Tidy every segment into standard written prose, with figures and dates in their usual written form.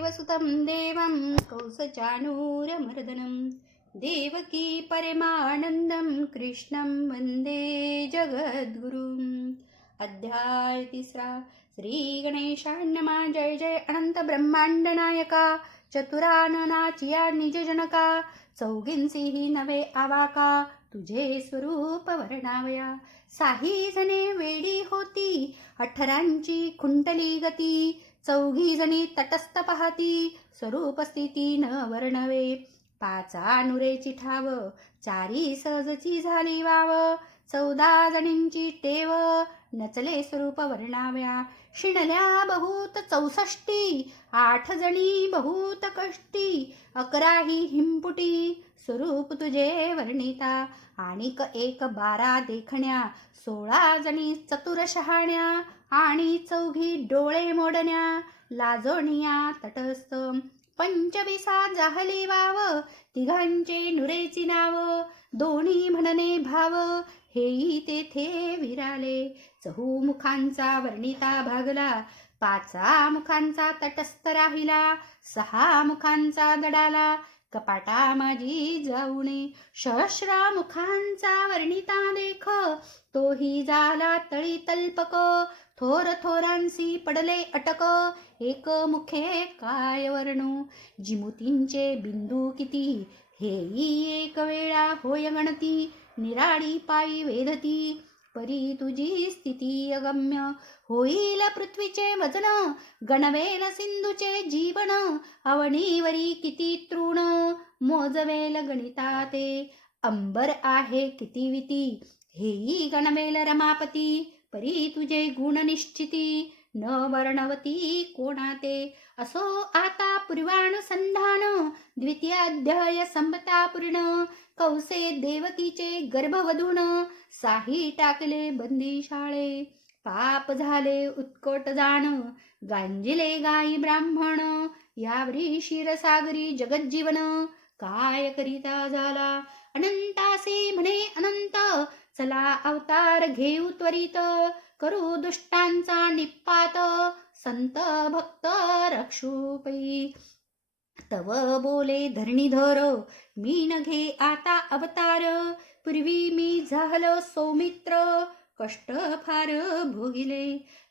वसुदेवसुतं देवं कौसचानूरमर्दनं देवकी परमानन्दं कृष्णं वन्दे जगद्गुरुम्। अध्याय 3 श्री गणेशाय नमः। जय जय अनंत ब्रह्मांड नायका, चतुराननाचिया निज जनका, चौघींसीही नवे आवाका, तुझे स्वरूप वर्णावया। साही जणे वेडी होती, 18ची खुंटली गती, चौघी जणी तटस्थ पाहती, स्वरूप स्थिती न वर्णवे। पाचा नुरेची ठाव, चारी सहजची झाली वाव, 14 जणींची टेव, नचले स्वरूप वर्णाव्या। शिणल्या बहुत 64, 8 जणी बहुत कष्टी, 11 ही हिंपुटी, स्वरूप तुझे वर्णिता। आणिक 12 देखण्या, 16 जणी चतुर शहाण्या, आणि 4 डोळे मोडण्या, लाजोनिया तटस्थ। 25 जाहली वाव, 3 नुरेची नाव, 2 म्हणणे भाव, हेही तेथे विराले। 4 मुखांचा वर्णिता भागला, 5 मुखांचा तटस्थ राहिला, 6 मुखांचा दडाला, कपाटा माझी जाऊने। सहस्र मुखांचा वर्णिता देख, तोही झाला तळी तल्पक, थोर थोरांसी पडले अटक, एक मुखे काय वर्णू। जिमुतींचे बिंदू किती, हेही एक वेळा होय गणती, निराळी पायी वेधती, परी तुझी स्थिती अगम्य। होईल पृथ्वीचे वजन, गणवेल सिंधूचे जीवन, अवनीवरी किती तृण, मोजवेल गणिता ते। अंबर आहे किती विती, हेही गणवेल रमापती, परी तुझे गुण निश्चिती, न वर्णवती कोणाते। असो आता पूर्वानुसंधान, द्वितीयाध्याय संपता पूर्ण। कौसे देवकीचे गर्भवधून, साही टाकले बंदीशाळे, पाप झाले उत्कट जाण, गांजिले गाई ब्राह्मण, यावरी क्षीरसागरी जगज्जीवन, काय करिता झाला अनंतासी म्हणे अनंत, चला अवतार घेऊ त्वरित, करू दुष्टांचा निपात, संत भक्त रक्षोपई। तव बोले धरणीधर, मी न घे आता अवतार, पूर्वी मी झालो सौमित्र, कष्ट फार भोगिले।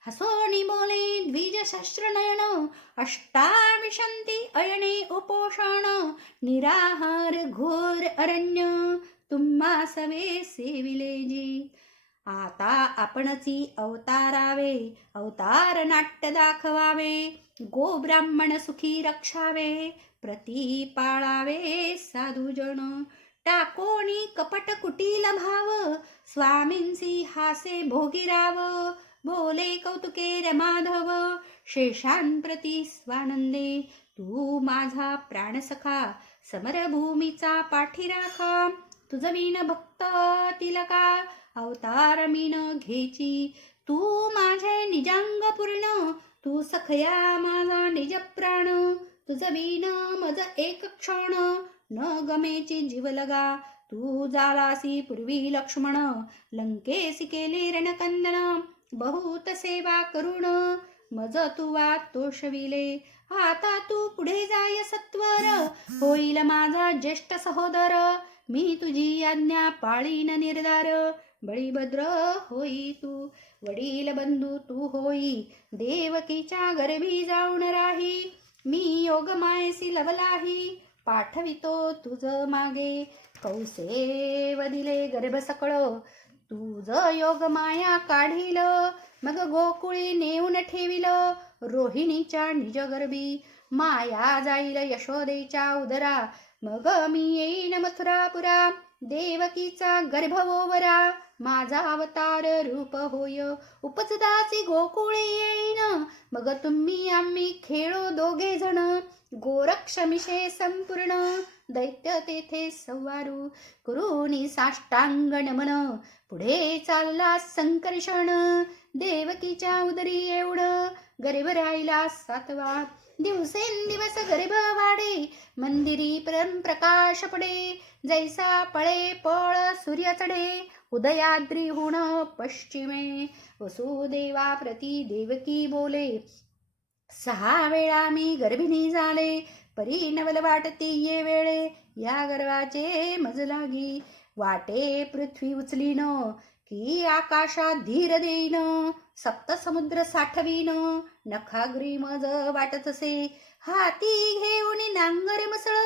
हसोनी बोले द्विज सहस्र नयन, अष्टाविशंती अयने उपोषण, निराहार घोर अरण्य, तुम्हा सवे सेविले जी। आता आपणची अवतारावे, अवतार नाट्य दाखवावे, गो ब्राह्मण सुखी रक्षावे, प्रती पाळावे साधुजन। टाकोणी कपट कुटील भाव, स्वामींसी हासे भोगीराव, बोले कौतुके रमाधव, शेषांप्रती स्वानंदे, तू माझा प्राणसखा, समरभूमीचा पाठीराखा, तुझविन भक्त तिलका, अवतार मीन घेची, तू माझे निजांग पूर्ण, तू सखया माझा निज प्राण, तुझविन मज एक क्षण, न गमेची जीव लगा, तू जालासी पूर्वी लक्ष्मण, लंकेसी केली रणकंदन, बहुत सेवा करुण, मज तुवा तोषविले, आता तू पुढे जाय सत्वर, होईल माझा ज्येष्ठ सहोदर, मी तुझी आज्ञा पाळीन निर्धार, बळीभद्र होई तू, वडील बंधू तू होई, देवकीच्या गर्भी जाऊन राही, मी योग मायसी लवलाही, पाठवितो तुझ मागे, कौसे वदिले गर्भ सकळ, तुझ योग माया काढील, मग गोकुळी नेऊन ठेविल, रोहिणीच्या निज गर्भी, माया जाईल यशोदेच्या उदरा, मग मी येईन मथुरापुरा, देवकीचा गर्भवोवरा, माझा अवतार रूप होय, उपजदासी गोकुळे येईन, मग तुम्ही आम्ही खेळो दोघे जण, गोरक्षमिषे संपूर्ण, दैत्य तेथे संवारू, करुणी साष्टांग नमन, पुढे चालला संकर्षण, देवकीच्या उदरी एवढं गर्भ राहिला 7वा, दिवसेंदिवस गर्भ वाढे, मंदिरी परम प्रकाश पडे, जैसा पळे पळ सूर्य चढे, उदयाद्रीहून पश्चिमे, वसुदेवा प्रती देवकी बोले, 6 वेळा मी गर्भिणी झाले, परी नवल वाटती ये वेळे, या गर्वाचे मज लागी. वाटे पृथ्वी उचलीन, की आकाशात धीर देईन, सप्त समुद्र साठवीन, नखाग्री मज वाटत असे. हाती घेऊन नांगर मसळ,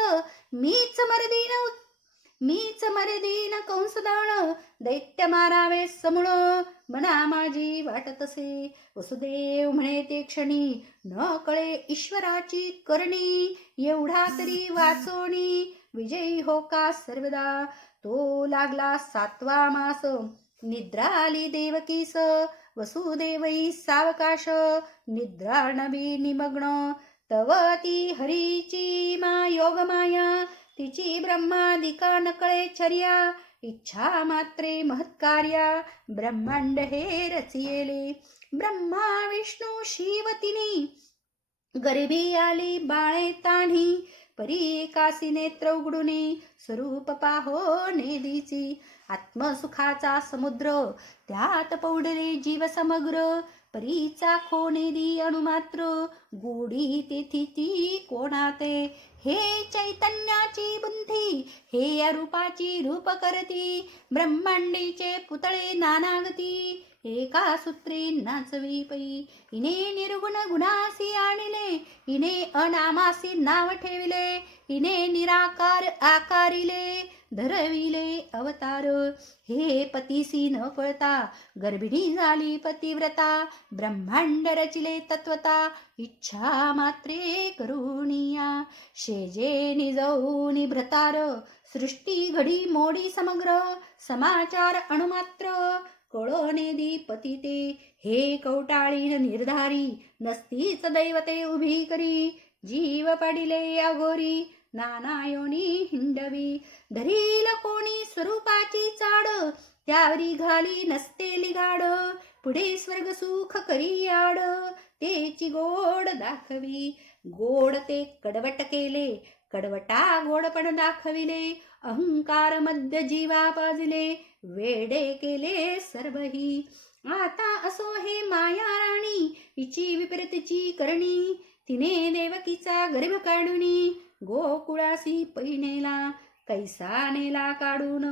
मीच मर्दीन कंसदान, दैत्य मारावे समूळ, मना माझी वाटत असे. वसुदेव म्हणे ते क्षणी, न कळे ईश्वराची करणी, एवढा तरी वाचोनी, विजयी हो का सर्वदा. तो लागला 7वा मास, निद्रा आली देवकीस, वसुदेवई सावकाश, निद्रा नवी निमग्न, तव ती हरीची योग माया, तिची ब्रह्मादिका नकळे चर्या, इच्छा मात्रे महत्कार्या, ब्रह्मांड हे रचिले. ब्रह्मा विष्णू शिव तिनी, गरिबी आली बाळे ताणी, परी एकासी नेत्र उघडुनी, स्वरूप पाहो नेदीची. आत्मसुखाचा समुद्र, त्यात पौडले जीव समग्र, परीचा खोनेदी अणुमात्र, गोडी तेथी ती कोणाते. हे चैतन्याची बुद्धी, हे या रूपाची रूप करती, ब्रह्मांडीचे पुतळे नानागती, एका सूत्री नाचवी पै. इने निर्गुण गुणासी आणिले, इने अनामासी नाव ठेविले, इने निराकार आकारिले, धरविले अवतार. हे पतीसी न कळता, गर्भिणी झाली पतिव्रता, ब्रह्मांड रचिले तत्वता, इच्छा मात्रे करुणिया. शेजे निजवूनि भ्रतार, सृष्टी घडी मोडी समग्र, समाचार अणुमात्र, कळोनेदी पतिते. हे कवटाळीन निर्धारी, नसतीच दैवते उभी करी, जीव पडिले अघोरी, नाना योनी हिंडवी. धरील कोणी स्वरूपाची चाड, त्यावरी घाली नसते लिगाड, पुढे स्वर्ग सुख करी आड, तेची गोड दाखवी. गोड ते कडवट केले, कडवटा गोडपण दाखविले, अहंकार मध्य जीवा पाजिले, वेडे केले सर्वही. आता असो हे माया राणी, हिची विपरीतची करणी, तिने देवकीचा गर्भ काढुनी, गोकुळासी पैनेला, कैसा नेला काढून,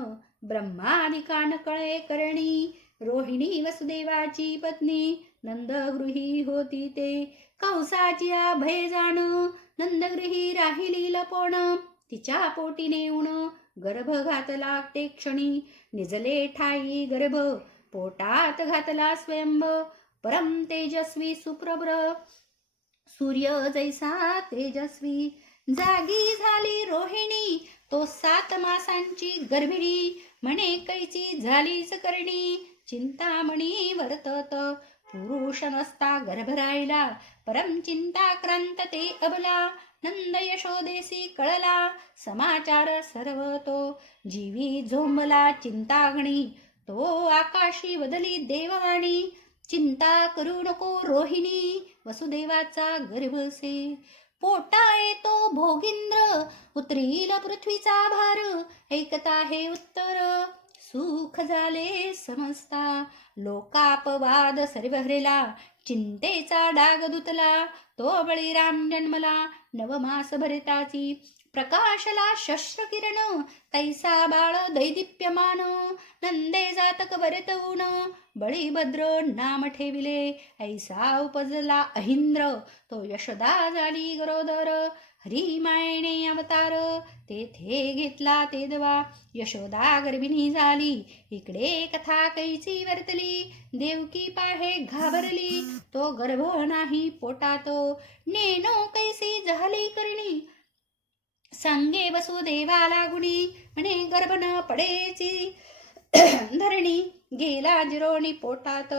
ब्रह्मादिका नकळे करणी. रोहिणी वसुदेवाची पत्नी, नंदगृही होती ते, कंसाची भय जाण, नंदगृही राहिली लपण, तिच्या पोटी नेऊन गर्भ घातला ते क्षणी, निजले ठाई गर्भ, पोटात घातला स्वयंभ, परम तेजस्वी सुप्रभ्र, सूर्य जैसा तेजस्वी. जागी झाली रोहिणी, तो 7 मासांची गर्भिणी, म्हणे कैची झालीच करणी, चिंतामणी वर्तत. पुरुष नसता गर्भ राहिला, परम चिंताक्रांत ते अबला, नंद यशोदेसी कळला, समाचार सर्व तो. जीवी झोंबला चिंतागणी, तो आकाशी बदली देववाणी, चिंता करू नको रोहिणी, वसुदेवाचा गर्भसे. पोटा येतो भोगिंद्र, उतरील पृथ्वीचा भार, ऐकता हे उत्तर, सुख झाले समजता. लोकापवाद सर्व हरला, चिंतेचा डाग दुतला, तो बळीराम जन्मला, 9 मास भरताची. प्रकाशला शस्त्र किरण, तैसा बाळ दैदिप्यमान, नंदे जातक वरतवून, बळीभद्र नाम ठेविले, ऐसा उपजला अहिंद्र, तो यशोदा झाली गरोदर. हरी मायेने अवतार, तेथे घेतला ते दवा, यशोदा गर्भिणी झाली, इकडे कथा कैची वर्तली, देवकी पाहे घाबरली, तो गर्भ नाही पोटात, नेनो कैसी झाली करणी, सांगे वसुदेवाला गुणी, म्हणे गर्भ न पडेची धरणी, गेला जिरोणी पोटात.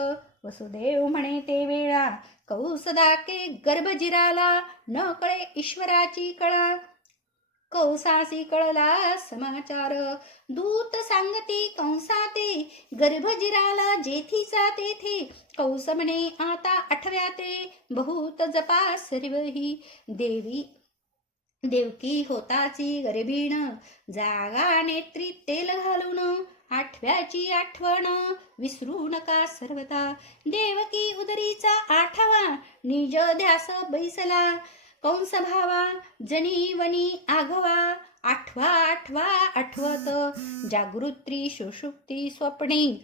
वसुदेव म्हणे ते वेळा, कौसदाके गर्भ जिराला, न कळे ईश्वराची कळा, कौसासी कळला समाचार. दूत सांगती कंसाते, गर्भ जिराला जेथीचा तेथे, कौस म्हणे आता 8व्या ते, बहुत जपा सर्वही. देवकी होताची गर्भीण, जागा नेत्री तेल घालून, आठव्याची आठवण विसरू नका सर्वता. देवकी उदरीचा आठवा निज ध्यास बैसला. कंस भावा जनीवनी आघवा. आठवा आठवा आठवत जागृती सुषुप्ती स्वप्नी.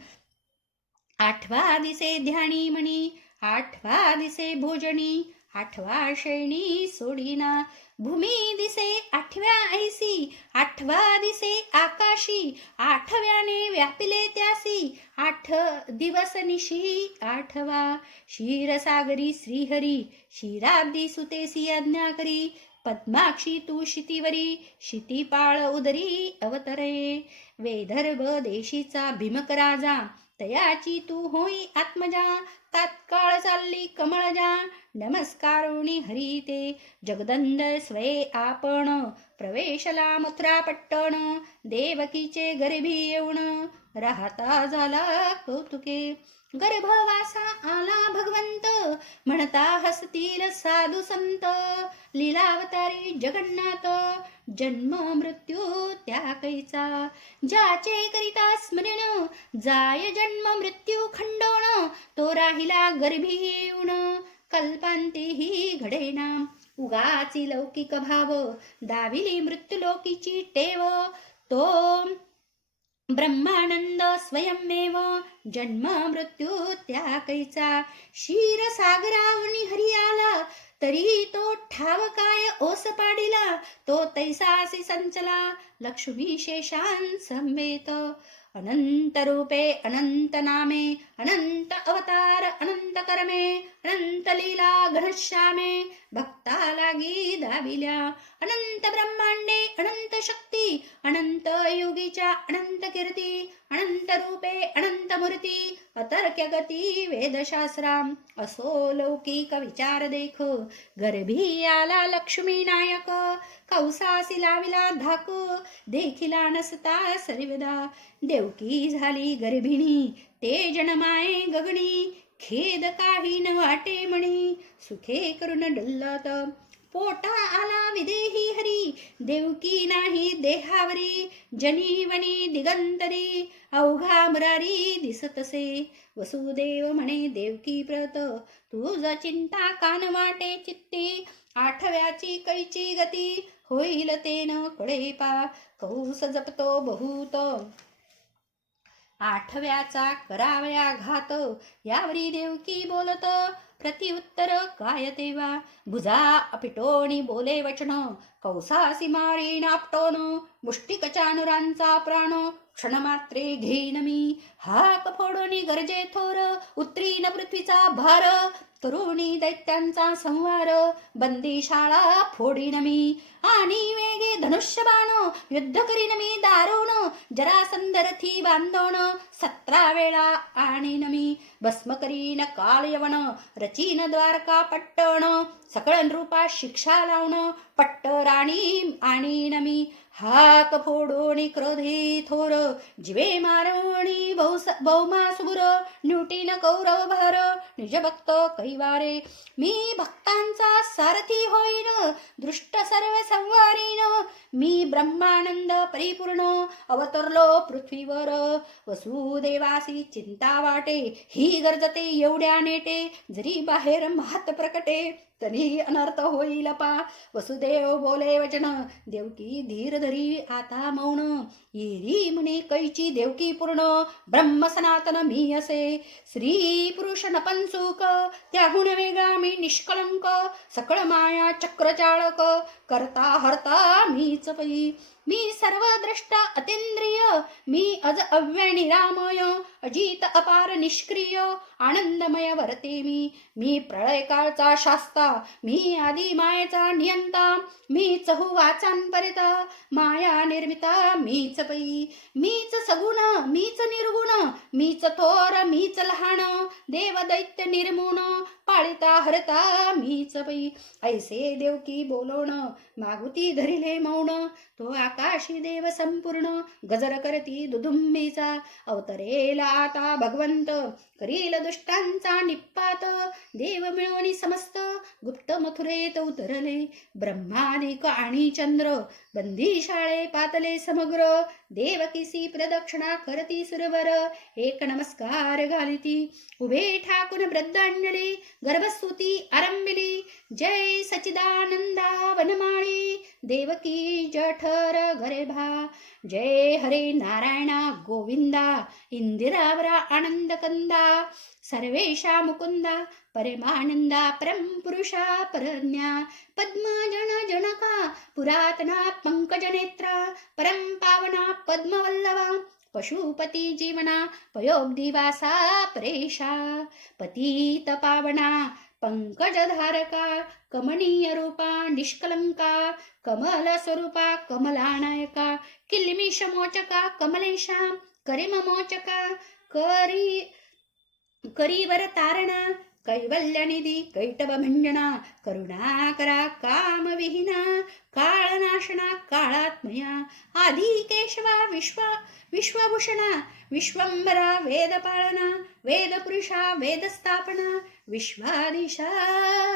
आठवा दिसे ध्यानी मणी. आठवा दिसे भोजनी. आठवा शयनी सोडीना. भूमी दिसे आठव्या ऐसी. आठवा दिसे आकाशी. आठव्याने व्यापिले त्यासी. आठ दिवस निशी आठवा. क्षीरसागरी श्रीहरी. क्षीराब्दी सुतेसी आज्ञा करी. पद्माक्षी तू शितीवरी. शितीपाळ उदरी अवतरे. वेदर्भ देशीचा भीमक राजा. तयाची तू होई आत्मजा. तात्काळ चालली कमळजा. नमस्कारोणी हरिते. जगदंड स्वये आपण. प्रवेशला मथुरा पट्टण. देवकीचे गर्भी येऊन. राहता झाला कौतुके. गर्भवासा आला भगवंत. म्हणता हसतील साधू संत. लीलावतारी जगन्नाथ. जन्म मृत्यू त्या कैचा. ज्याचे करिता स्मरण. जाय जन्म मृत्यू खंडोण. तो राहिला गर्भी येऊन. कल्पांतेही घडेना. उगाची लौकिक भाव. दाविली मृत्युलोकीची टेव. तो ब्रह्मानंद स्वयंमेव. जन्म मृत्यू त्या कैचा. क्षीरसागरावनी हरी आला. तरी तो ठाव काय ओस पाडिला. तो तैसासी संचला. लक्ष्मी शेषान संवेत. अनंत रूपे अनंत नामे. अनंत अवतार अनंत कर्मे. अनंत लीला घनश्यामे. भक्ता लागी दाविल्या. अनंत ब्रह्मांडे अनंत शक्ती. अनंत योगीच्या अनंत कीर्ती. अनंत रूपे अनंत मूर्ती. अतर्क्य गती वेदशास्त्राम. असो लौकिक विचार देख. गर्भी आला लक्ष्मी नायक. कौसासी लाविला धाक. देखिला नसता सर्वदा. देवकी झाली गर्भिणी. ते जनमाये गगणी. खेद काही न वाटे म्हणी. सुखे करून डल्लत. पोटा आला विदेही हरी. देवकी नाही देहावरी. जनीवनी दिगंतरी. अवघा मुरारी दिसतसे. वसुदेव म्हणे देवकी प्रत. तुझ चिंता कान वाटे चित्ती. आठव्याची कैची गती. होईल तेन कळे पा. कंस जपतो बहुत. आठव्याचा करावया घात. यावरी देवकी बोलत. प्रत्युत्तर काय तेव्हा. भुजा अपिटोनी बोले वचन. कौसासी मारी नापटोन. मुष्टिक चानुरांचा प्राण. क्षणमात्रे घेईन मी. हाक फोडोनी गरजे थोर. उतरीन पृथ्वीचा भार. तरुणी दैत्यांचा संवार. बंदी शाळा फोडीन मी. आणि वेगे धनुष्यबाण. युद्ध करीन मी दारुण. जरासंधरथी बांधोण. 17 वेळा आणीन मी. भस्म करीन काल यवन. रचीन द्वारका पट्टण. सकळ नृपा शिक्षा लावण. पट्ट राणी आणीन मी. हाक फोडोणी क्रोधी थोर. जिवे मारोणी बहुमासुर. न्यूटीन कौरव भार. निज भक्त कैवारे. मी भक्तांचा सारथी होईन. दृष्ट सर्व संवारीन. मी ब्रह्मानंद परिपूर्ण. अवतरलो पृथ्वीवर. वसुदेवासी चिंता वाटे. ही गरजते एवढ्या नेटे. जरी बाहेर महत प्रकटे. तरी अनर्थ होईल पा. वसुदेव बोले वचन. देवकी धीर धरी आता मौन. येरी म्हणे कैची देवकी पूर्ण. ब्रह्म सनातन मी असे. स्त्री पुरुष नपंसुक. त्याहून वेगळा मी निष्कलंक. सकळ माया चक्रचाळक. करता हरता मीच पै. मी सर्वद्रष्टा अतींद्रिय. मी अज अव्यय निरामय. अजित अपार निष्क्रिय. आनंदमय वरते मी. मी प्रळयकाळचा शास्ता. मी आदी मायेचा नियंता. मी चहु वाचांपरिता. माया निर्मिता मीच पै. मीच सगुण मीच निर्गुण. मीच थोर मीच लहान. देव दैत्य निर्मून. पाळिता हरता मीच पै. ऐसे देवकी बोलोण. मागुती धरिले बसले मौन, तो आकाशी देव संपूर्ण, गजर करती दुदुंबीचा. अवतरेल आता भगवंत, करील दुष्टांचा निपात. देव मिळवणी समस्त, गुप्त मथुरेत उतरले. ब्रह्मादिक आणि चंद्र, बंदी शाळे पातले समग्र. देवकीसी प्रदक्षिणा करती सुरवर, एक नमस्कार घालिती. उभे ठाकून वृद्धांजली, गर्भस्तुती आरंभिली. जय सच्चिदानंदा वनमाळी, देवकी जठर गर्भा. जय हरे नारायणा गोविंदा, इंदिरावरा आनंद कंदा. सर्वेशा मुकुंदा, परमानंदा परमपुरुषा परज्ञा. पद्मजन जनका, पुरातना पंकजनेत्रा. परम पावना पद्मवल्लभा, पशुपती जीवना. पयोब्धिवासा परेशा, पतित पावना पंकजधारका. कमनीय रूपा निष्कलंका, कमल स्वरूपा कमलानायका. किल्मिष मोचका कमलेशा, करिम मोचका. करीवर तारणा, कैवल्यनिधी कैटभ भंजना. करुणाकरा कामविहीना, काळनाशना काळात्मया. आधी केशवा विश्वभूषणा, विश्वंभरा वेदपाळना. वेदपुरुषा वेदस्थापना, विश्वाधीशा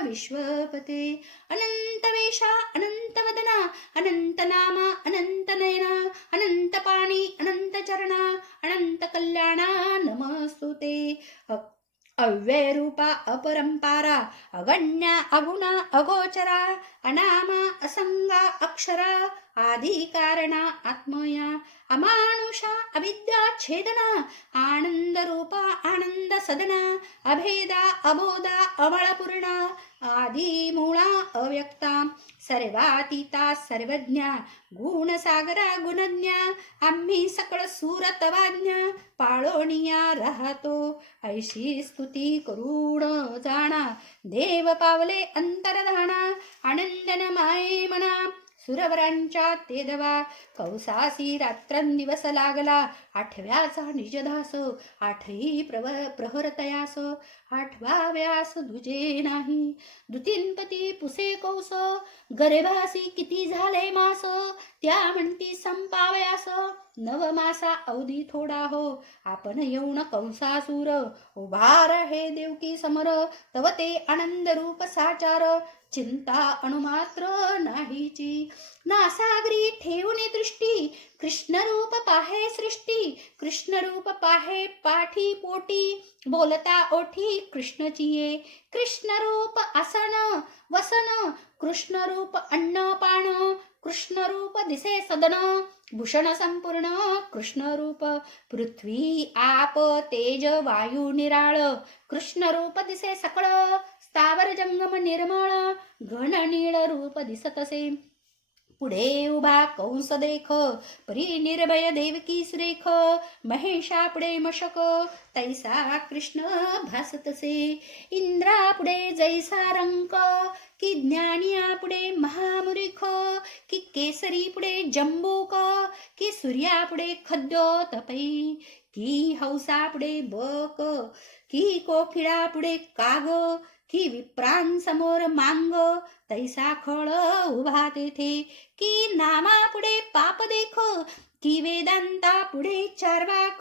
विश्वपते. अनंतवेशा अनंतवदना, अनंतनामा अनंतनयना. अनंतपाणी अनंतचरणा, अनंत कल्याणा नमस्तुते. अव्ययरूपा अपरंपारा, अगण्या अगुणा अगोचरा. अनामा असंगा अक्षरा, आदिकारणा आत्मया. अमानुषा अविद्या छेदना, आनंद रूपा आनंद सदना. अभेदा अबोधा अमळपूर्णा, आदी मूळा अव्यक्ता. सर्वातीता सर्वज्ञा, गुणसागरा गुणज्ञा. आम्ही सकळ सुरतवाज्ञा, पाळोनिया राहतो. ऐशी स्तुती करुण जाणा, देव पावले अंतरधाना. आनंदन माये मना, सुरवरांच्या ते दवा. कौसासी रात्रंदिवस लागला, आठव्याचा निजदास. आठही प्रहर तयास, आठवा व्यास दुजे नाही. दुतीनपती पुसे कौस, गर्भासी किती झाले मास. त्या म्हणती संपावयास, नवमासा अवधी थोडा हो. आपण येऊन कंसासूर, उभा रहे देवकी समर. तव ते आनंद रूप साचार, चिंता अणुमात्र नाहीची. नासागरी ठेवणे दृष्टी, कृष्ण रूप पाहे सृष्टी. कृष्ण रूप पाहे पाठी पोटी, बोलता ओठी कृष्णची ये. कृष्ण रूप आसन वसन, कृष्ण रूप अन्न पान. कृष्ण रूप दिसे सदन, भूषण संपूर्ण कृष्ण रूप. पृथ्वी आप तेज वायू निराळ, कृष्ण रूप दिसे सकळ. स्थावर जंगम निर्मळ, घन नीळ रूप दिसतसे. पुढे उभा कंस देख, परी निर्भय देवकी सुरेख. महेशा पुढे मशक, तैसा कृष्ण भासतसे. इंद्रा पुढे जैसा रंक, की ज्ञानिया पुढे महामुरिख. की केसरी पुढे जंबूक, की सूर्या पुढे खद्योतपै. की हंसा पुढे बक, की कोकिळा पुढे काग. की विप्रांसमोर मांग, तैसा खळ उभा तेथे. की नामा पुढे पाप देख, की वेदांता पुढे चार्वाक.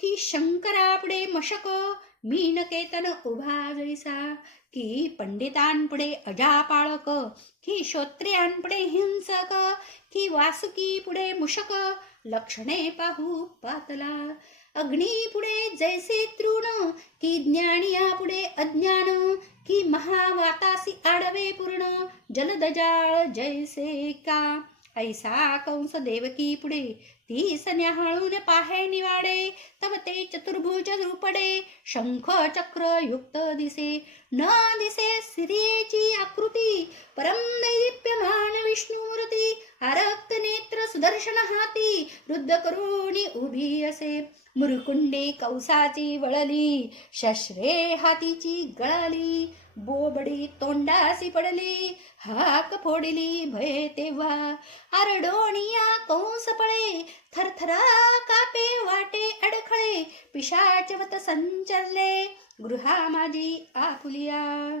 की शंकरा पुढे मशक, मीनकेतन उभा जैसा. की पंडितांपुढे अजापाळक, की श्रोत्रियांपुढे हिंसक. की वासुकी पुढे मुशक, लक्षणे पाहू पातला. अग्नी पुढे जैसे तृण, की ज्ञानिया पुढे अज्ञान. की महावातासी आडवे पूर्ण, जलदजाळ जैसे का. ऐसा कंस देवकी पुढे, तीस न्याहाळून पाहे निवाडे. तव ते चतुर्भुज रूपडे, शंख चक्र युक्त दिसे. न दिसे स्त्रियेची आकृती, परम दैदिप्यमान विष्णुमूर्ती. आरक्त नेत्र सुदर्शन हाती, रुद्ध करुणी उभी असे. मुरकुंडी कौसाची वळली, शस्त्रे हातीची गळाली. बोबडी तोंडासी पडली, हाक फोडली भय तेव्हा. आरडोनिया कंस पळे, थरथरा कापे वाटे अडखळे. पिशाचवत संचरले, गृहा माझी आपुलिया.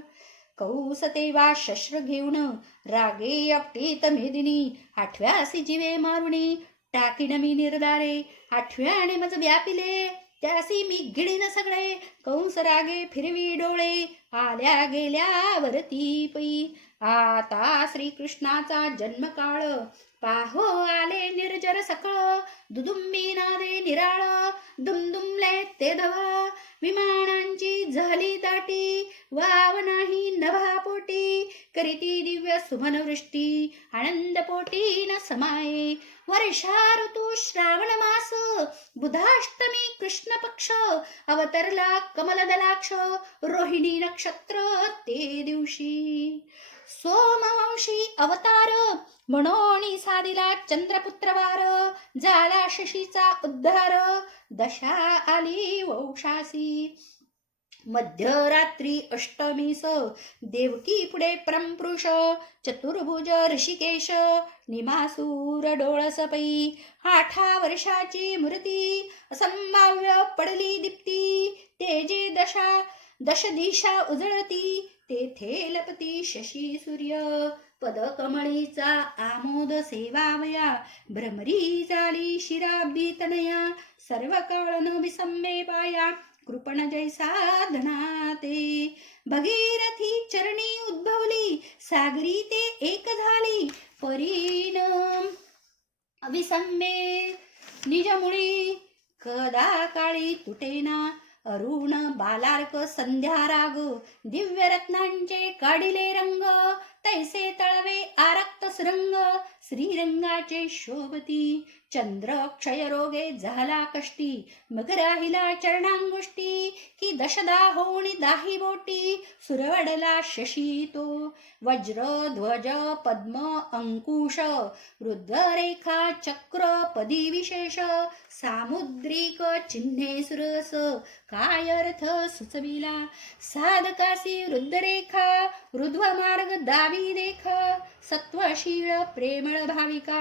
कौसते वा शस्त्र घेऊन रागे आपटीत मेदिनी. आठव्यासी जीवे मारुणी टाकीन मी निर्धारे. आठव्याने मज व्यापिले त्यासी मी गिळीन सगळे. कंस रागे फिरवी डोळे आल्या गेल्यावरती पै. आता श्रीकृष्णाचा जन्मकाळ पाहो आले निर्जर सकळ. दुदुंबी नादे निराळ दुमदुमले ते धवा. विमानांची झाली दाटी वाव नाही नभा पोटी. करीती दिव्य सुमनवृष्टी आनंद पोटी न समाये. वर्षा ऋतू श्रावण मास बुधाष्टमी कृष्ण पक्ष. अवतरला कमलदलाक्ष रोहिणी नक्षत्र ते दिवशी. सोमवंशी अवतार म्हणून साधिला चंद्रपुत्र वार. झाला शशीचा उद्धार दशा आली वौषासी. मध्यरात्री अष्टमीस देवकी पुढे परमपुरुष. चतुर्भुज ऋषिकेश निमासूर डोळस पै. 8 वर्षाची मूर्ती असंभाव्य पडली दीप्ती. तेजे दश दिशा उजळती तेथे लपती शशी सूर्य. पदकमळीचा आमोद सेवावया भ्रमरी झाली शिराब्दी तनया. सर्व काळ न विसंबे पाया कृपण जैसा धनाते. भगीरथी चरणी उद्भवली सागरी ते एक झाली. परीन विसंबे निजमुळी कदा काळी तुटेना. अरुण बालार्क संध्या राग दिव्य रत्नांचे काढिले रंग. तैसे तळवे आरक्त सुरंग श्रीरंगाचे शोभती. चंद्र क्षय रोगे झाला कष्टी मग राहिला चरणांगुष्टी. की दशदा होणी दाही बोटी सुरवडला शशी तो. वज्र ध्वज पद्म अंकुश रुद्ररेखा चक्र पदी विशेष. सामुद्रिक चिन्हे सुरस काय अर्थ सुचविला. साधकासी रुद्ररेखा रुद्व मार्ग दावी देखा. सत्वशीळ प्रेमळ भाविका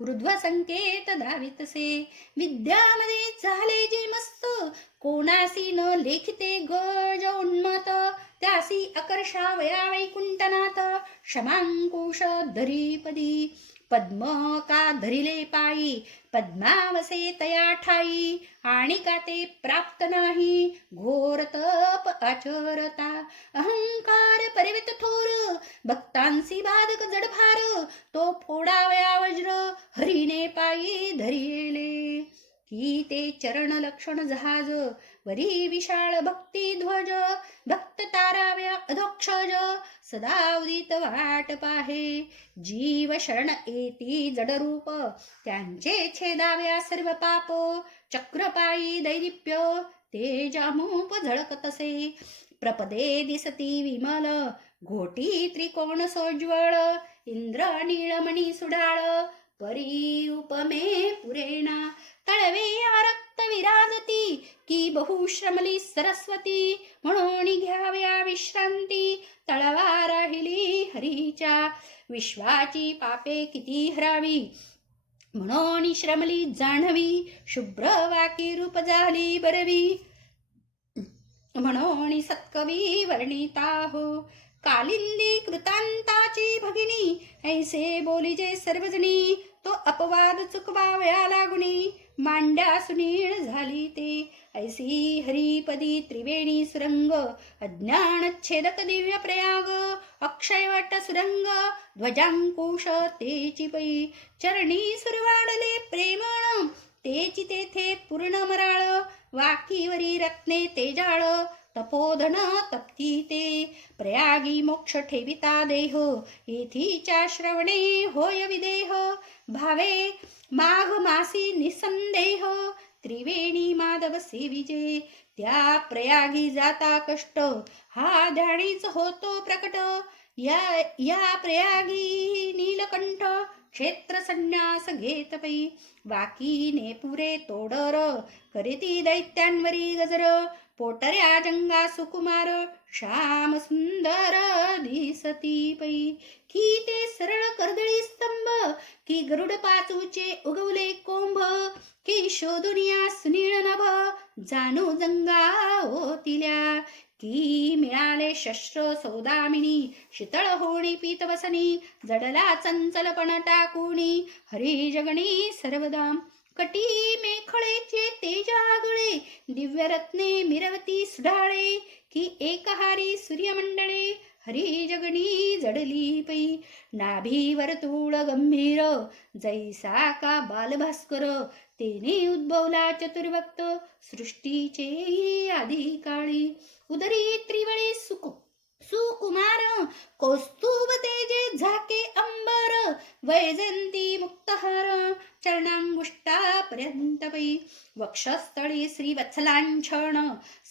रुद्व संकेत धावितसे. विद्यामध्ये झाले जे मस्त कोणासी न लेखिते गज उन्मत. त्यासी आकर्षा वया वैकुंठनाथ क्षमांकुश धरीपदी. पद्म का धरिले पायी पद्मावसे तया ठाई. आणि का ते प्राप्त नाही घोर तप आचरता. अहंकार परिवित थोर भक्तांसी बाधक जडभार. तो फोडावया वज्र हरीने पायी धरिले. की ते चरण लक्षण जहाज वरी विशाळ भक्ती ध्वज. भक्त ताराव्या अधोक्षज सदा उदित वाट पाहे. जीव शरण येती जडरूप त्यांचे छेदाव्या सर्व पाप. चक्रपायी दैदिप्य तेजामूप झळकतसे. प्रपदे दिसती विमल घोटी त्रिकोण सोज्वळ. इंद्र नीळमणी सुडाळ परी उपमे पुरेणा. तळवे आरक्त विराजती की बहुश्रमली सरस्वती. म्हणून घ्याव्या विश्रांती तळवा राहिली हरीच्या. विश्वाची पापे किती हरावी म्हणून श्रमली जाणवी. शुभ्र वाकी रूप झाली बरवी म्हणून सत्कवी वर्णिता हो. कालिंदी कृतांताची भगिनी ऐसे बोलीजे सर्वजणी. तो अपवाद चुकवावया लागुनी मांड्या सुनीळ झाली ते. ऐसी हरिपदी त्रिवेणी सुरंग अज्ञानच्छेदक दिव्य प्रयाग. अक्षयवट सुरंग ध्वजांकुश तेची पै. चरणी सुरवाडले प्रेमळ तेची तेथे पूर्ण मराळ. वाकीवरी रत्ने तेजाळ तपोधन तप्ती ते. प्रयागी मोक्ष ठेविता देह येथीच्या श्रवणे होय विदेह. भावे माघ मासी निसंदेह त्रिवेणी माधव सेविजे. त्या प्रयागी जाता कष्ट हा ध्यानीच होतो प्रकट. या प्रयागी नीलकंठ क्षेत्र संन्यास घेत पै. वाकीने पुरे तोडर करीती दैत्यांवरी गजर. पोटऱ्या जंगा सुकुमार श्याम सुंदर दिसती पै. की ते सरळ कर्दळी स्तंभ की गरुड पाचूचे उगवले कोंभ. की शोधुनिया सुनीळ नभ जाणू जंगा ओतिल्या. की मिळाले शस्त्र सौदामिनी, शीतळ होणी पीतवसनी, जडला चंचलपण टाकुनी, हरी जगणी सर्वदा. कटी मेखळेचे तेजागळे, दिव्यरत्ने मिरवती सुढाळे, की एकहारी सूर्यमंडळे, हरी जगणी जडली पै. नाभी वर्तुळ गंभीर, जैसा का बालभास्कर, तेने उद्भवला चतुर्भक्त, सृष्टीचे आधी काळी. उदरी त्रिवळी सुकुमार, कौस्तुभ तेजे झाके अंबर, वैजंती मुक्तहार, चरणांगुष्टापर्यंत पै. वक्षस्थळी श्रीवत्सलांछन,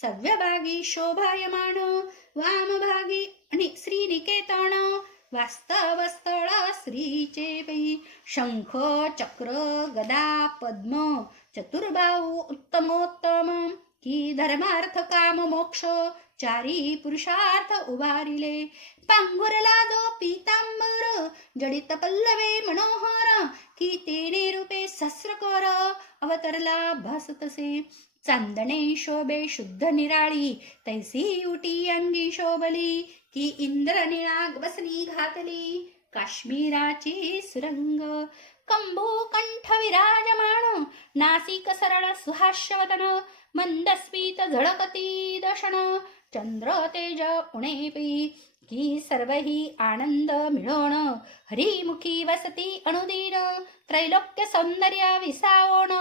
सव्यभागी शोभायमान, वामभागी श्रीनिकेतन, वास्तव स्थळ श्रीचे पै. शंख चक्र गदा पद्म, चतुर्बाहू उत्तमोत्तम, की धर्मार्थ काम मोक्ष, चारी पुरुषार्थ उभारिले. पांघुरला जो पीतांबर, जडित पल्लवे मनोहर, की तेने रूपे सहस्रकर, अवतरला भासतसे. चांदणे शोभे शुद्ध निराळी, तैसी उटी अंगी शोभली, की इंद्रनिळा बसनी घातली, काश्मीराची सुरंग. कंबू कंठ विराजमान, नासिक सरळ सुहास्यवदन, मंदस्मित झळकती दशन, चंद्र तेज उणेपी, की सर्वही आनंद मिळवण, हरिमुखी वसती अनुदीन, त्रैलोक्य सौंदर्य विसावण,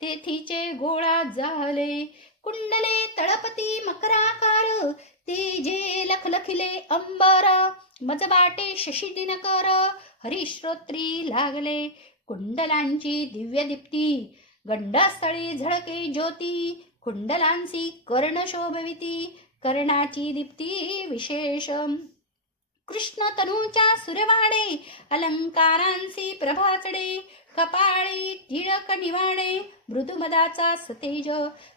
तेथीचे गोळा झाले. कुंडले तळपती मकराकार, तेजे लखलखिले अंबर, मजबाटे शशी दिनकर, हरिश्रोत्री लागले. कुंडलांची दिव्य दीप्ती, गंडस्थळी झळके ज्योती, कुंडलांसी कर्ण शोभविती, कर्णाची दीप्ती विशेष. कृष्ण तनूच्या सुरवाडे, अलंकारांसी प्रभाचडे, कपाळी टिळक निवाणे, मृदुमदाचा सतेज,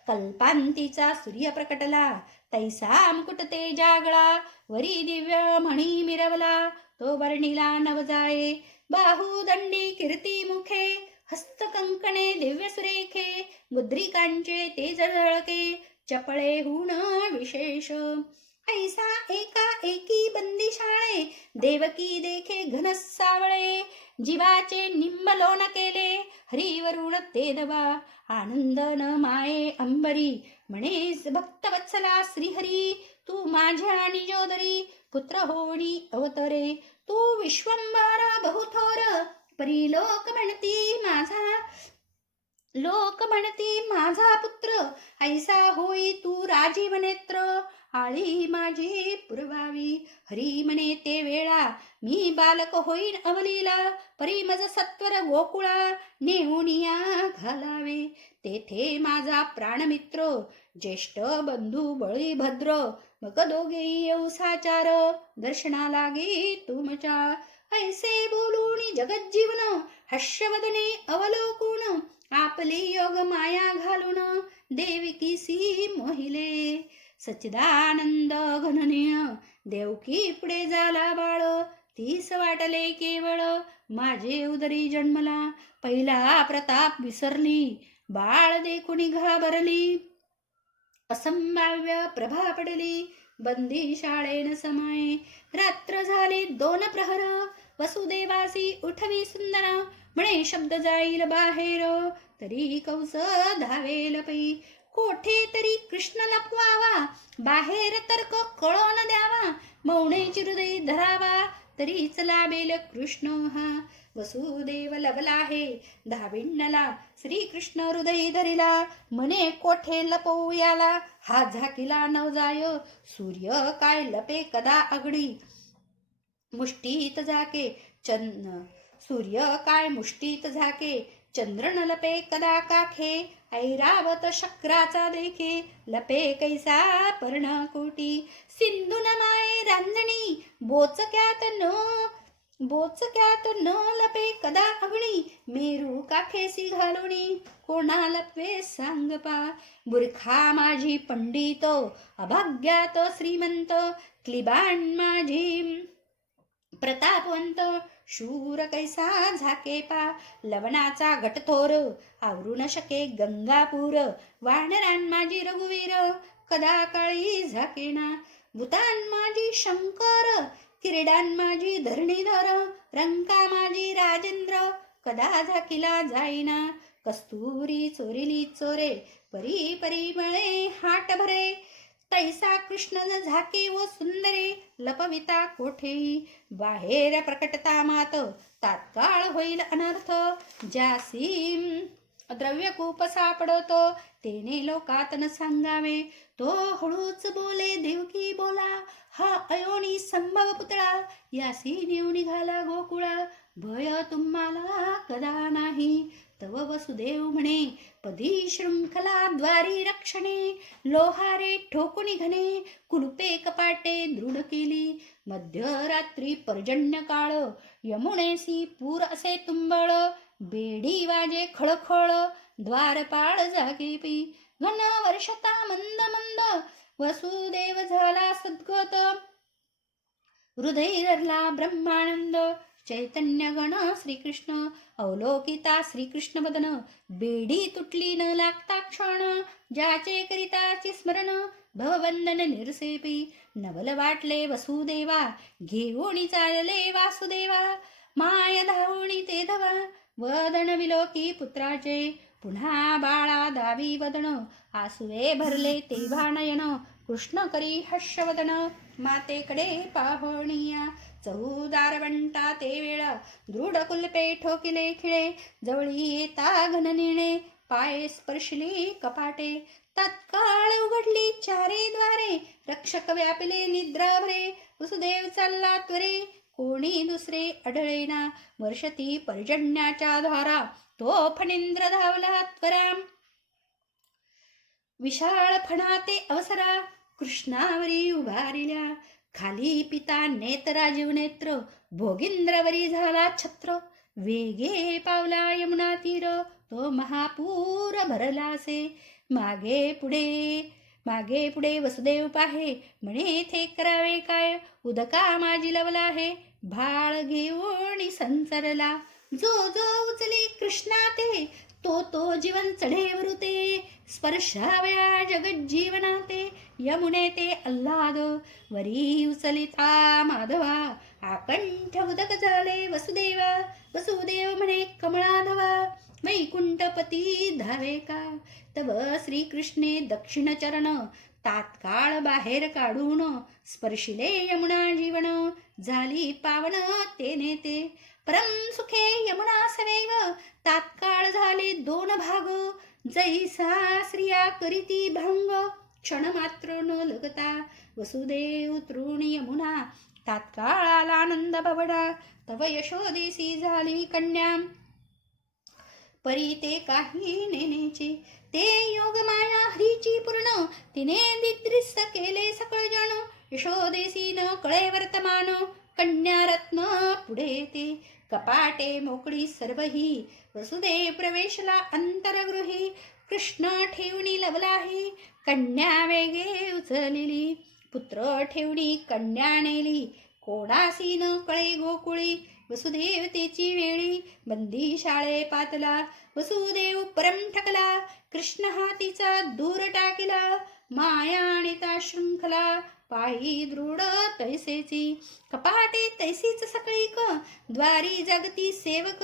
कल्पांतीचा सूर्य प्रकटला, तैसा मुकुट तेजागळा, वरी दिव्य मणी मिरवला, तो वर्णिला नवजाये. बाहुदंडी कीर्ती मुखे, हस्तकंकणे दिव्य सुरेखे, मुद्रिकांचे तेज झळके, चपळे हुन विशेष. ऐसा एका एकी बंदिशाळे, देवकी देखे घन सावळे, जीवाचे निंबलोन केले, हरिवरुण ते दबा. आनंद न माये अंबरी, म्हणेस भक्तवत्सला श्रीहरी, तू माझ्या निजोदरी, पुत्र होणी अवतरे. तू विश्वंभरा बहुथोर, परी लोक म्हणती माझा पुत्र, ऐसा होई तू राजीव नेत्र, आळी माझी पुरवावी. हरी म्हणे ते वेळा, मी बालक होईन अवलीला, परी मज सत्वर गोकुळा, नेऊनिया घालावे. तेथे माझा प्राणमित्र, ज्येष्ठ बंधू बळीभद्र, मग दोघे येऊ साचार, दर्शना लागे तुमच्या. ऐसे बोलून जगज्जीवन, हर्षवदने अवलोकून, आपली योग माया घालून, देवकीसी मोहिले. सच्चिदानंद घननीय, देवकी पुढे झाला बाळ, तीस वाटले केवळ, माझे उदरी जन्मला. पहिला प्रताप विसरली, बाळ देखुनी घाबरली, असंभाव्य प्रभा पडली, बंदी शाळेन समाये. रात्र झाली 2 प्रहर, वसुदेवासी उठवी सुंदर, म्हणे शब्द जाईल बाहेर, तरी कंस धावेल पै. कोठे तरी कृष्ण लपवावा, बाहेर तर्क कळो न द्यावा, मौनेची हृदय धरावा, तरीच लाभेल कृष्ण हा. वसुदेव लवला हे धाविण्णला, श्रीकृष्ण हृदय धरिला, म्हणे कोठे लपवू याला, हा झाकिला न जाय. सूर्य काय लपे कदा अगडी, मुष्टीत झाके सूर्य काय मुष्टीत झाके, चंद्र न लपे कदा काखे, ऐरावत शक्राचा देखे, लपे कैसा पर्णकोटी. सिंधू न माये रांजणी, बोचक्यात न लपे कदा अग्नी, मेरू काखेसी घालुनी, कोणा लपवे सांग पा. बुरखा माझी पंडित, अभाग्यात श्रीमंत, क्लिबान माझी प्रतापवंत, शूर कैसा झाके पा. लवणाचा घटथोर, आवरू न शके गंगापूर, वानरान माझी रघुवीर, कदा काळी झाकेना. भूतान माझी शंकर, किरडान माझी धरणीधर, रंका माझी राजेंद्र, कदा झाकिला जाईना. कस्तुरी चोरिली चोरे, परी परी मळे हाट भरे, तैसा कृष्ण न झाके व सुंदरे, लपविता कोठेही. बाहेर प्रकटता मात, तात्काळ होईल अनर्थ. ज्यासी द्रव्यकूप सापडतो, तेने लोकात न सांगावे. तो हळूच बोले देवकी बोला, हा अयोनी संभव पुतळा, यासी नेऊ निघाला गोकुळा. भय तुम्हाला कदा नाही. तव वसुदेव म्हणे, पदी शृंखला द्वारी रक्षणे, लोहारे ठोकून घने, कुलुपे कपाटे दृढ केली. मध्यरात्री पर्जन्य काळ, यमुनेसी पूर असे तुंबळ, बेडी वाजे खळखळ, द्वारपाळ जागे पी. घन वर्षता मंद मंद, वसुदेव झाला सद्गत, हृदय धरला ब्रह्मानंद. चैतन्य गण श्रीकृष्ण, अवलोकिता श्रीकृष्ण वदन, बेडी तुटली न लागता क्षण, ज्याचे करिताचे स्मरण, भवबंधन निरसेपी. नवल वाटले वसुदेवा, घेऊनी चालले वासुदेवा, माय धावणी ते धवा, वदन विलोकी पुत्राचे, पुन्हा बाळा दावी वदन, आसुवे भरले तेव्हा नयन, कृष्ण करी हर्षवदन. मातेकडे पाहणिया, चौदार वंटा ते वेळा, दृढ कुलपे ठोकिले खिळे, जवळी येता घन निर्णे, पाये स्पर्शली कपाटे, तत्काळ उघडली चारे द्वारे, रक्षक व्यापिले निद्राभरे. वसुदेव चालला त्वरे, कोणी दुसरे आढळेना, वर्षती पर्जन्याच्या धारा, तो फणींद्र धावला त्वरा. विशाळ फणाते अवसरा, कृष्णावरी उभारिल्या, खाली पिता नेतराजीव नेत्र, भोगिंद्रवरी झाला छत्र. वेगे पावला यमुना तीर, तो महापूर भरलासे. मागे पुढे वसुदेव पाहे, म्हणे थे करावे काय, उदका माझी लवला आहे, भाळ घेऊन संचरला. जो जो उचली कृष्णा ते, तो जीवन चढे वृते, स्पर्शावया जगज्जीवनाते, यमुने ते अल्लाद. वरी उचलिता माधवा, आकंठ उदक झाले वसुदेवा. वसुदेव म्हणे कमळाधवा, वैकुंठपती धावे का. तव श्रीकृष्णे दक्षिण चरण, तात्काळ बाहेर काढून, स्पर्शिले यमुना जीवन, झाली पावन तेने ते. परम सुखे यमुना सवेग, तात्काळ झाले दोन भाग, जैसा स्त्रिया करीती भंग, क्षण मात्र न लगता. वसुदेव तृणी यमुना, तात्काळ आला आनंद भवडा. तव यशोदेसी झाली कन्या, परी ते काही नेनेचे, ते योग माया हरीची पूर्ण, तिने दिद्रिस्त केले सकळ जण. यशोदेसी न कळे वर्तमान, कन्या रत्न पुढे ते. कपाटे मोकळी सर्वही, वसुदेव प्रवेशला अंतरगृही. कृष्ण ठेवणी लवलाही, कन्या वेगे उचलिली. पुत्र ठेवणी कन्या नेली, कोणासी न कळे गोकुळी. वसुदेव तेची वेळी, बंदी शाळे पातला. वसुदेव परम ठकला, कृष्ण हातीचा दूर टाकिला. माया आणि ता शृंखला, पायी दृढ तैसेची. कपाटे तैसीच सकळीक, द्वारी जगती सेवक.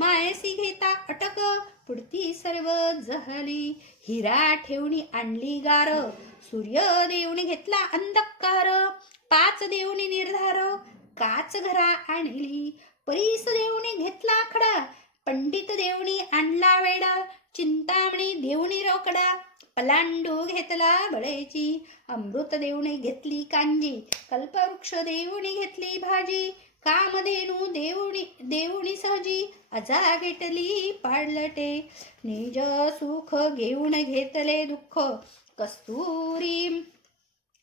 मायसी घेता अटक, पुढती सर्व जहली. हिरा ठेवणी आणली गार, सूर्य देवणी घेतला अंधकार. पाच देवणी निर्धार, काच घरा आणली. परीस देवणी घेतला खडा, पंडित देवणी आणला वेडा. चिंतामणी देवणी रोकडा, पलांडू घेतला बळेची. अमृत देवणी घेतली कांजी, कल्पवृक्ष देवणी घेतली भाजी. कामधेनू देवणी सहजी, अजा घेतली पाडलटे. निज सुख घेऊन घेतले दुःख, कस्तुरी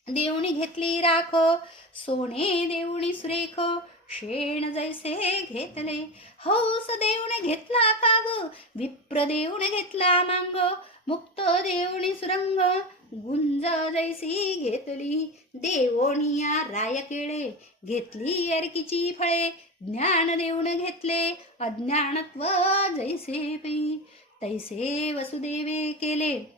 देवणी घेतली राख. सोने देवणी सुरेख, शेण जैसे घेतले. हौस देवणे घेतला काग, विप्र देवणे घेतला मांग. मुक्त देवणी सुरंग, गुंज जैसी घेतली. देवोनिया राय केळे, घेतली एरकीची फळे. ज्ञान देऊन घेतले, अज्ञानत्व जैसे पै. तैसे वसुदेवे केले,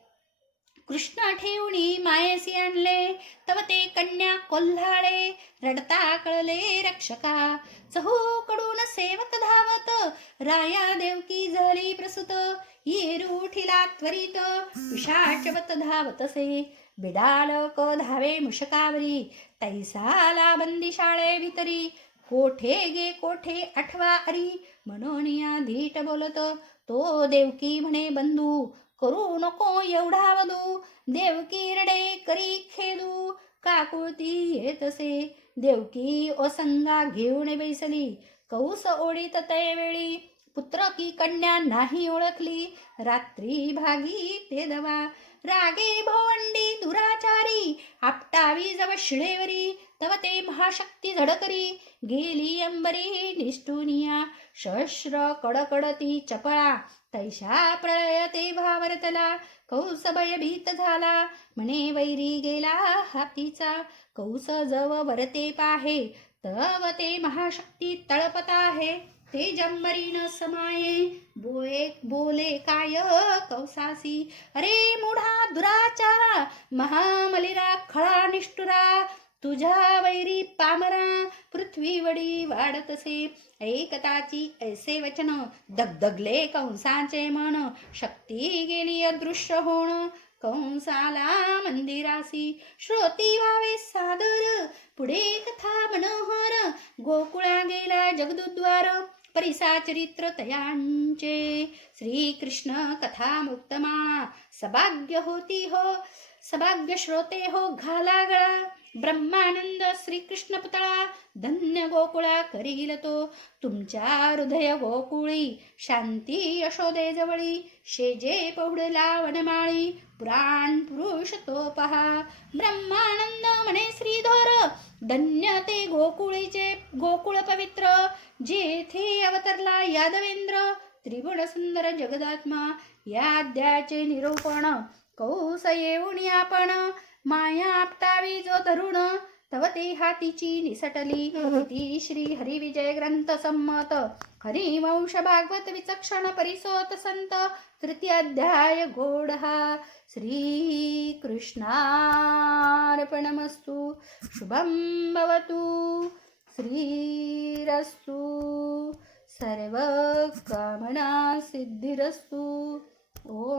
कृष्ण ठेवणी मायेसी आणले, तव ते कन्या कोल्हाळे, रडता कळले रक्षका. चहूकडून सेवक धावत, राया देवकी झाली प्रसूत. येरूठिला त्वरित, पिशाचवत धावतसे. बिडालक धावे मुषकावरी, तैसाला बंदिशाळे भितरी. कोठे गे कोठे आठवा अरी, म्हणून या धीट बोलत. तो देवकी म्हणे बंधू, करू नको एवढा वधू. देवकी रडे करी खेदू, काकुळती येतसे. देवकी ओसंगा घेऊन बैसली, कौस ओढीत तैवेळी. पुत्र की कन्या नाही ओळखली, रात्री भागी ते दवा. रागे भवंडी दुराचारी, आपटावी जव शिळेवरी. तव ते महाशक्ती झडकरी, गेली अंबरी निष्ठुनिया. शस्त्र कडकडती चपळा, तैशा प्रळय ते भावरतला. कौस भयभीत झाला, म्हणे वैरी गेला हातीचा. कौस जव वरते पाहे, तव ते महाशक्ती तळपत आहे. ते जंबरीन समाये, बोले काय कौसासी. अरे मूढा दुराचारा, महामलिरा खळा निष्ठुरा. तुझ्या वैरी पामरा, पृथ्वी वडी वाढतसे. ऐकताची ऐसे वचन, दगदगले कंसाचे मन. शक्ती गेली अदृश्य होण, कंसाला मंदिरासी. श्रोती व्हावे सादर, पुढे कथा मनोहर. गोकुळा गेला जगदुद्वार, परिसा चरित्र तयांचे. श्रीकृष्ण कथा मुक्तमाळा, सभाग्य होती हो, सभाग्य श्रोते हो घाला गळा. ब्रह्मानंद श्रीकृष्ण पुतळा, धन्य गोकुळा करील तो. तुमच्या हृदय गोकुळी, शांती यशोदे जवळी. शेजे पहुडला वनमाळी, पुराण पुरुष तो पहा. ब्रह्मानंद म्हणे श्रीधर, धन्य ते गोकुळीचे गोकुळ पवित्र. जेथे अवतरला यादवेंद्र, त्रिगुण सुंदर जगदात्मा. या अध्यायाचे निरूपण कौस येऊन आपण. माया आपटावी जो तरुण, तव ते हातीची निसटली. इति श्री हरिविजय ग्रंथ संमत हरिवंश भागवत विचक्षण परिसोत संत. तृतीय अध्याय गोडहा. श्री कृष्णार्पणमस्तु. शुभं भवतु. श्रीरस्तु. सर्व कामना सिद्धिरस्तु. ओम.